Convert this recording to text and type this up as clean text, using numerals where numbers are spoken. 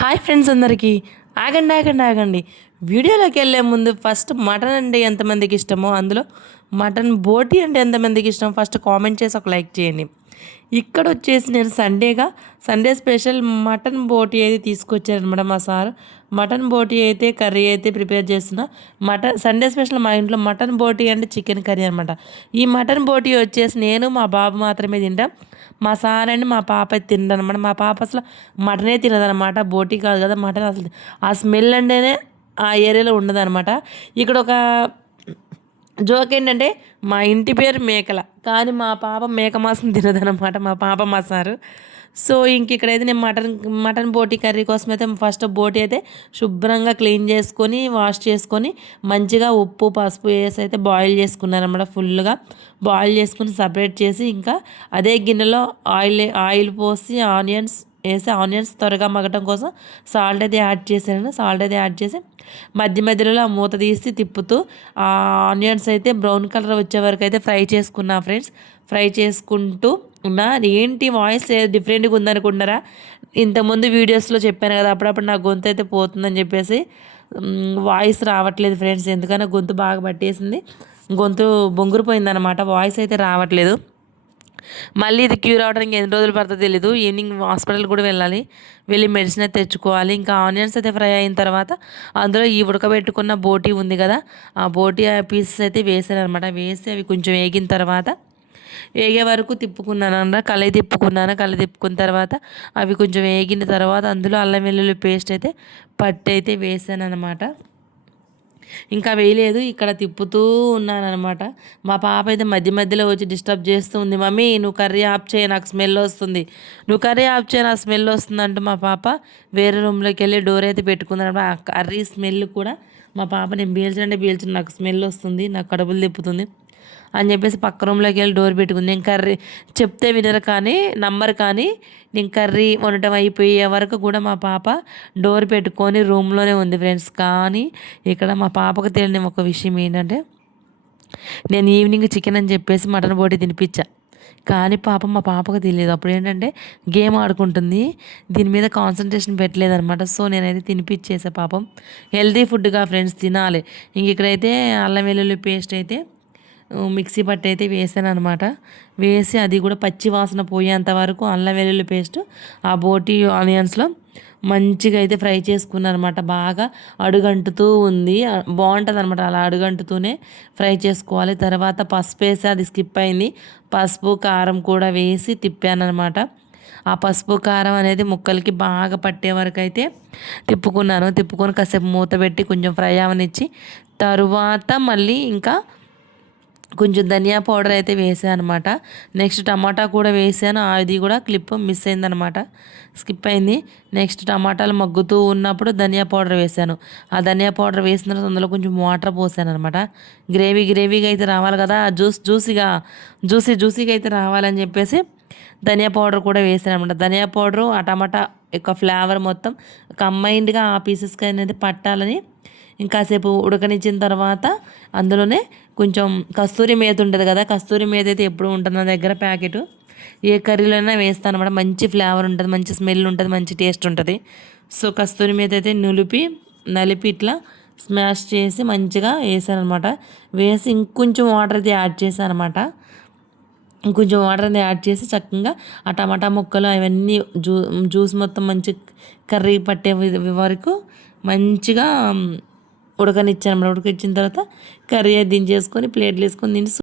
Hi friends అందరికీ ఆగండి ఆగండి ఆగండి వీడియోలోకి వెళ్ళే ముందు ఫస్ట్ మటన్ అంటే ఎంతమందికి ఇష్టమో అందులో మటన్ బోటి అంటే ఎంతమందికి ఇష్టం ఫస్ట్ కామెంట్ చేసి ఒక లైక్ చేయండి. ఇక్కడ వచ్చేసి నేను సండే స్పెషల్ మటన్ బోటి అయితే తీసుకొచ్చారనమాట మా సార్. మటన్ బోటి అయితే కర్రీ అయితే ప్రిపేర్ చేస్తున్నా. సండే స్పెషల్ మా ఇంట్లో మటన్ బోటి అంటే చికెన్ కర్రీ అనమాట. ఈ మటన్ బోటి వచ్చేసి నేను మా బాబు మాత్రమే తింటాం. మా సార్ అండి మా పాప అయితే తినదనమాట. మా పాప అసలు మటనే తినదనమాట. బోటి కాదు కదా మటన్, అసలు ఆ స్మెల్ అంటేనే ఆ ఏరియాలో ఉండదనమాట. ఇక్కడ ఒక జోక్ ఏంటంటే మా ఇంటి పేరు మేకల, కానీ మా పాప మేక మాంసం తినదనమాట, మా పాప మా సారు. సో ఇంక ఇక్కడైతే నేను మటన్ బోటి కర్రీ కోసం అయితే ఫస్ట్ బోటి అయితే శుభ్రంగా క్లీన్ చేసుకొని వాష్ చేసుకొని మంచిగా ఉప్పు పసుపు వేసి అయితే బాయిల్ చేసుకున్నారనమాట. ఫుల్గా బాయిల్ చేసుకుని సపరేట్ చేసి ఇంకా అదే గిన్నెలో ఆయిల్ పోసి ఆనియన్స్ త్వరగా మగ్గటం కోసం సాల్ట్ అయితే యాడ్ చేశాను. సాల్ట్ అయితే యాడ్ చేసి మధ్య మధ్యలో ఆ మూత తీసి తిప్పుతూ ఆ ఆనియన్స్ అయితే బ్రౌన్ కలర్ వచ్చే వరకు అయితే ఫ్రై చేసుకున్నా ఫ్రెండ్స్. ఫ్రై చేసుకుంటూ ఉన్నా. ఏంటి వాయిస్ డిఫరెంట్గా ఉందనుకుంటారా? ఇంతకుముందు వీడియోస్లో చెప్పాను కదా, అప్పుడప్పుడు నా గొంతు అయితే పోతుందని చెప్పేసి వాయిస్ రావట్లేదు ఫ్రెండ్స్. ఎందుకన్నా గొంతు బాగా పట్టేసింది, గొంతు బొంగురుపోయిందనమాట, వాయిస్ అయితే రావట్లేదు. మళ్ళీ ఇది క్యూర్ అవడానికి ఎన్ని రోజులు పడుతుందో తెలీదు. ఈవినింగ్ హాస్పిటల్ కూడా వెళ్ళి మెడిసిన్ అయితే తెచ్చుకోవాలి. ఇంకా ఆనియన్స్ అయితే ఫ్రై అయిన తర్వాత అందులో ఈ ఉడకబెట్టుకున్న బోటీ ఉంది కదా, ఆ బోటీ పీసెస్ అయితే వేసాను అనమాట. వేసి అవి కొంచెం వేగిన తర్వాత వేగే వరకు తిప్పుకున్నాను అన్న, కలయి తిప్పుకున్న తర్వాత అవి కొంచెం వేగిన తర్వాత అందులో అల్లం వెల్లుల్లి పేస్ట్ అయితే వేసాను అనమాట. ఇంకా వేయలేదు, ఇక్కడ తిప్పుతూ ఉన్నానమాట. మా పాప అయితే మధ్య మధ్యలో వచ్చి డిస్టర్బ్ చేస్తూ ఉంది. మమ్మీ నువ్వు కర్రీ ఆఫ్ చేయి, నాకు స్మెల్ వస్తుంది, నువ్వు కర్రీ ఆఫ్ చేయి, నాకు స్మెల్ వస్తుంది అంటూ మా పాప వేరే రూమ్లోకి వెళ్ళి డోర్ అయితే పెట్టుకుందనమాట. ఆ కర్రీ స్మెల్ కూడా మా పాప నేను పీల్చను, నాకు స్మెల్ వస్తుంది, నాకు కడుపులు తిప్పుతుంది అని చెప్పేసి పక్క రూమ్లోకి వెళ్ళి డోర్ పెట్టుకుంది. నేను కర్రీ చెప్తే వినరు కానీ నమ్మరు, కానీ నేను కర్రీ వండటం అయిపోయే వరకు కూడా మా పాప డోర్ పెట్టుకొని రూమ్లోనే ఉంది ఫ్రెండ్స్. కానీ ఇక్కడ మా పాపకు తెలియని ఒక విషయం ఏంటంటే, నేను ఈవినింగ్ చికెన్ అని చెప్పేసి మటన్ బోటి తినిపించా, కానీ మా పాపకు తెలియదు. అప్పుడు ఏంటంటే గేమ్ ఆడుకుంటుంది, దీని మీద కాన్సన్ట్రేషన్ పెట్టలేదనమాట. సో నేనైతే తినిపించేసా. పాపం హెల్తీ ఫుడ్గా ఫ్రెండ్స్ తినాలి. ఇంక ఇక్కడైతే అల్లం వెల్లుల్లి పేస్ట్ అయితే మిక్సీ పట్టి అయితే వేసాను అనమాట. వేసి అది కూడా పచ్చి వాసన పోయేంత వరకు అల్లం వెల్లుల్లి పేస్ట్ ఆ బోటి ఆనియన్స్లో మంచిగా అయితే ఫ్రై చేసుకున్నాను అనమాట. బాగా అడుగంటుతూ ఉంది, బాగుంటుంది అనమాట. అలా అడుగంటుతూనే ఫ్రై చేసుకోవాలి. తర్వాత పసుపు వేసి అది స్కిప్ అయింది, పసుపు కారం కూడా వేసి తిప్పాను అనమాట. ఆ పసుపు కారం అనేది ముక్కలకి బాగా పట్టే వరకు అయితే తిప్పుకొని కాసేపు మూత పెట్టి కొంచెం ఫ్రై అవనిచ్చి తరువాత మళ్ళీ ఇంకా కొంచెం ధనియా పౌడర్ అయితే వేసాను అనమాట. నెక్స్ట్ టమాటా కూడా వేసాను, అది కూడా క్లిప్ మిస్ అయిందనమాట, స్కిప్ అయింది. నెక్స్ట్ టమాటాలు మగ్గుతూ ఉన్నప్పుడు ధనియా పౌడర్ వేసాను. ఆ ధనియా పౌడర్ వేసిన తర్వాత అందులో కొంచెం వాటర్ పోసాను అనమాట. గ్రేవీగా అయితే రావాలి కదా, జ్యూసీగా అయితే రావాలని చెప్పేసి ధనియా పౌడర్ కూడా వేసాను అనమాట. ధనియా పౌడరు ఆ టమాటా యొక్క ఫ్లేవర్ మొత్తం కంబైన్డ్గా ఆ పీసెస్కి అనేది పట్టాలని ఇంకాసేపు ఉడకనిచ్చిన తర్వాత అందులోనే కొంచెం కస్తూరి మేతి ఉంటుంది కదా, కస్తూరి మేతి అయితే ఎప్పుడు ఉంటుంది నా దగ్గర ప్యాకెట్. ఏ కర్రీలోనైనా వేస్తాను అనమాట. మంచి ఫ్లేవర్ ఉంటుంది, మంచి స్మెల్ ఉంటుంది, మంచి టేస్ట్ ఉంటుంది. సో కస్తూరి మేతి అయితే నలిపి ఇట్లా స్మాష్ చేసి మంచిగా వేసాను అనమాట. వేసి ఇంకొంచెం వాటర్ అయితే యాడ్ చేశాను అనమాట. ఇంకొంచెం వాటర్ అనేది యాడ్ చేసి చక్కగా ఆ టమాటా ముక్కలు అవన్నీ జ్యూస్ మొత్తం మంచి కర్రీ పట్టే వరకు మంచిగా ఉడకనిచ్చాను. ఉడకనిచ్చిన తర్వాత కర్రీ దించేసుకొని ప్లేట్లు వేసుకొని తిని